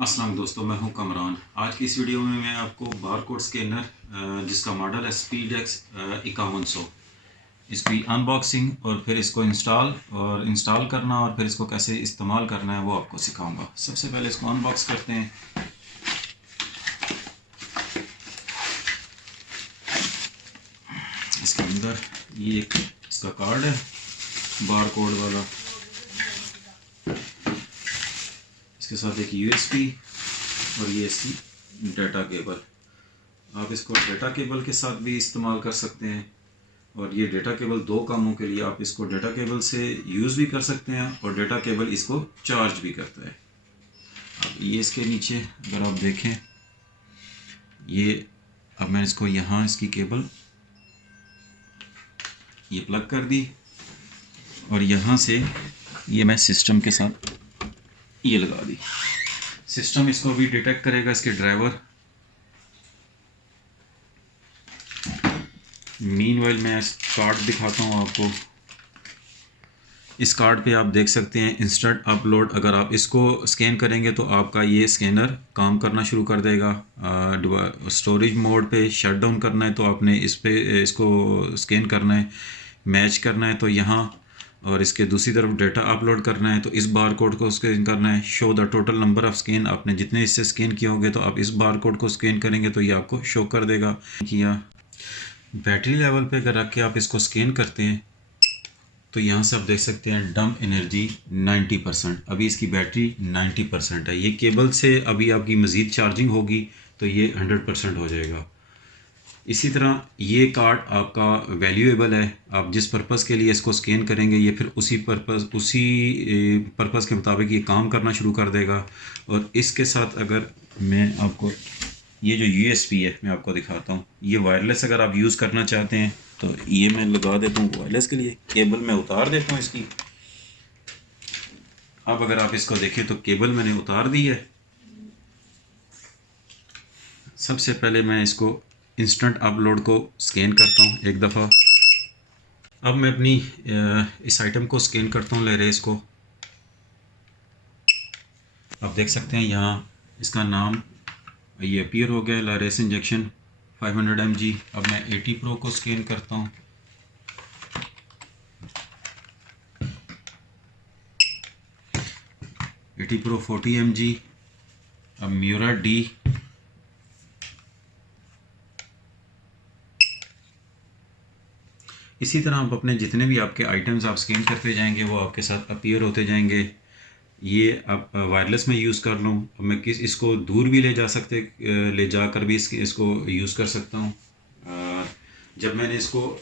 अस्सलाम दोस्तों, मैं हूं कमरान। आज की इस वीडियो में मैं आपको बारकोड स्कैनर जिसका मॉडल है स्पीडेक्स 5100, इसकी अनबॉक्सिंग और फिर इसको इंस्टॉल करना और फिर इसको कैसे इस्तेमाल करना है वो आपको सिखाऊंगा। सबसे पहले इसको अनबॉक्स करते हैं। इसके अंदर ये एक इसका कार्ड है बारकोड वाला, इसके साथ एक यूएसबी और ये इसकी डाटा केबल। आप इसको डाटा केबल के साथ भी इस्तेमाल कर सकते हैं और ये डाटा केबल दो कामों के लिए, आप इसको डाटा केबल से यूज़ भी कर सकते हैं और डाटा केबल इसको चार्ज भी करता है। अब ये इसके नीचे अगर आप देखें, ये अब मैंने इसको यहाँ इसकी केबल ये प्लग कर दी और यहाँ से ये मैं सिस्टम के साथ ये लगा दी। सिस्टम इसको भी डिटेक्ट करेगा, इसके ड्राइवर। मीनवाइल मैं इस कार्ड दिखाता हूँ आपको। इस कार्ड पे आप देख सकते हैं इंस्टेंट अपलोड। अगर आप इसको स्कैन करेंगे तो आपका ये स्कैनर काम करना शुरू कर देगा। स्टोरेज मोड पे शट डाउन करना है तो आपने इसको स्कैन करना है, मैच करना है तो यहाँ, और इसके दूसरी तरफ डाटा अपलोड करना है तो इस बार कोड को स्कैन करना है। Show the total number of scan, आपने जितने इससे स्कैन किए होंगे तो आप इस बार कोड को स्कैन करेंगे तो ये आपको शो कर देगा। किया बैटरी लेवल पे अगर रख के आप इसको स्कैन करते हैं तो यहाँ से आप देख सकते हैं डंप एनर्जी 90%। अभी इसकी बैटरी 90% है। ये केबल से अभी आपकी मज़ीद चार्जिंग होगी तो ये 100% हो जाएगा। इसी तरह ये कार्ड आपका वैल्यूएबल है। आप जिस पर्पज़ के लिए इसको स्कैन करेंगे ये फिर उसी पर्पज़ के मुताबिक ये काम करना शुरू कर देगा। और इसके साथ अगर मैं आपको ये जो यूएसबी है मैं आपको दिखाता हूँ, ये वायरलेस अगर आप यूज़ करना चाहते हैं तो ये मैं लगा देता हूँ वायरलेस के लिए। केबल मैं उतार देता हूँ इसकी। अब अगर आप इसको देखें तो केबल मैंने उतार दी है। सबसे पहले मैं इसको इंस्टेंट अपलोड को स्कैन करता हूँ एक दफ़ा। अब मैं अपनी इस आइटम को स्कैन करता हूँ लेरेस को। आप देख सकते हैं यहाँ इसका नाम ये अपीयर हो गया, लेरेस इंजेक्शन 500 mg। अब मैं 80 प्रो को स्कैन करता हूँ। Eighty pro 40 mg। अब म्यूरा डी, इसी तरह आप अपने जितने भी आपके आइटम्स आप स्कैन करते जाएंगे वो आपके साथ अपीयर होते जाएंगे। ये अब वायरलेस में यूज़ कर लूँ, अब मैं इसको दूर भी ले जाकर भी इसको यूज़ कर सकता हूँ। जब मैंने इसको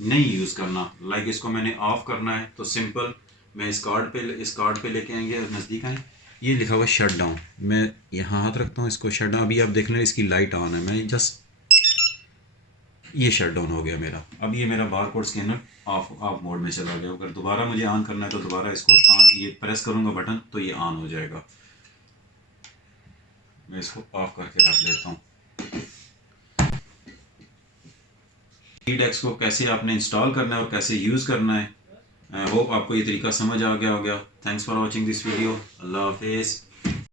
नहीं यूज़ करना, लाइक इसको मैंने ऑफ़ करना है तो सिंपल मैं इस कार्ड पे लेके आएंगे और नज़दीक आए, ये लिखा हुआ शट डाउन, मैं यहाँ हाथ रखता हूँ, इसको शट डाउन। अभी आप देख रहे हैं इसकी लाइट ऑन है, मैं जस्ट ये शट डाउन हो गया मेरा। अब ये मेरा bar code scanner of mode में चला गया। अगर दोबारा मुझे ऑन करना है तो दोबारा इसको ये प्रेस करूँगा बटन तो ये ऑन हो जाएगा। मैं इसको ऑफ करके रख देता हूँ। स्पीडेक्स को कैसे आपने इंस्टॉल करना है और कैसे यूज़ करना है, आई होप आपको ये तरीका समझ आ गया होगा। Thanks for watching this video. अल्लाह हाफिज़।